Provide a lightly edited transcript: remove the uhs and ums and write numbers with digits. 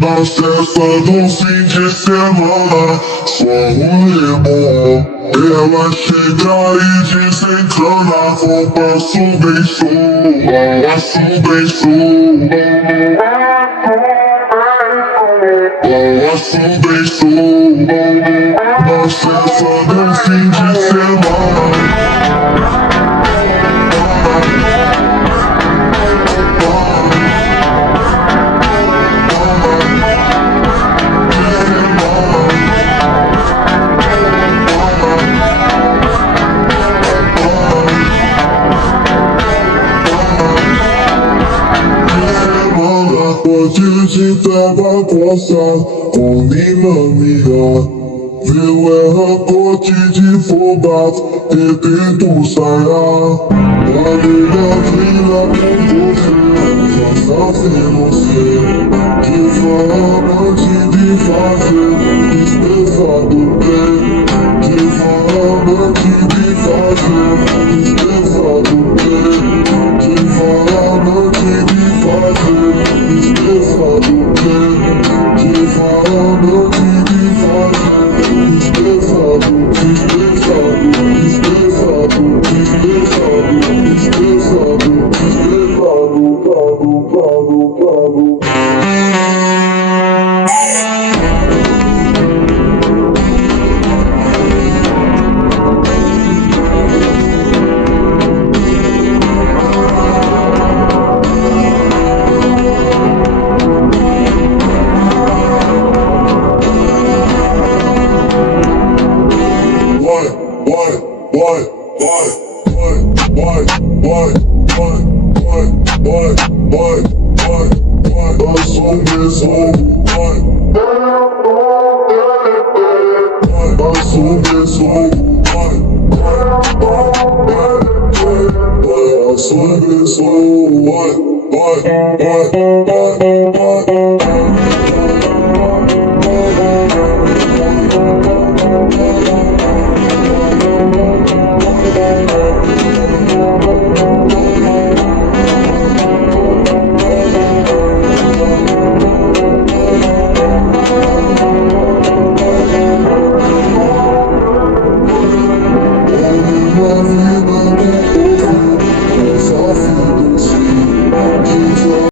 Na festa do fim de semana, só rolê bom. Ela chega e desencana, roupa subensou, ela subensou. Ela subensou, na festa do fim de semana. Pode de tava coça com dinâmica. Viu cote de fogo, tentando sair. Amiga, vira com você, só sem você. Que fala de fazer, despesa do bem. Que fala de fazer, despesa do bem. Que fala de fazer, despesa do bem. Que fala de fazer, despesa do bem. What?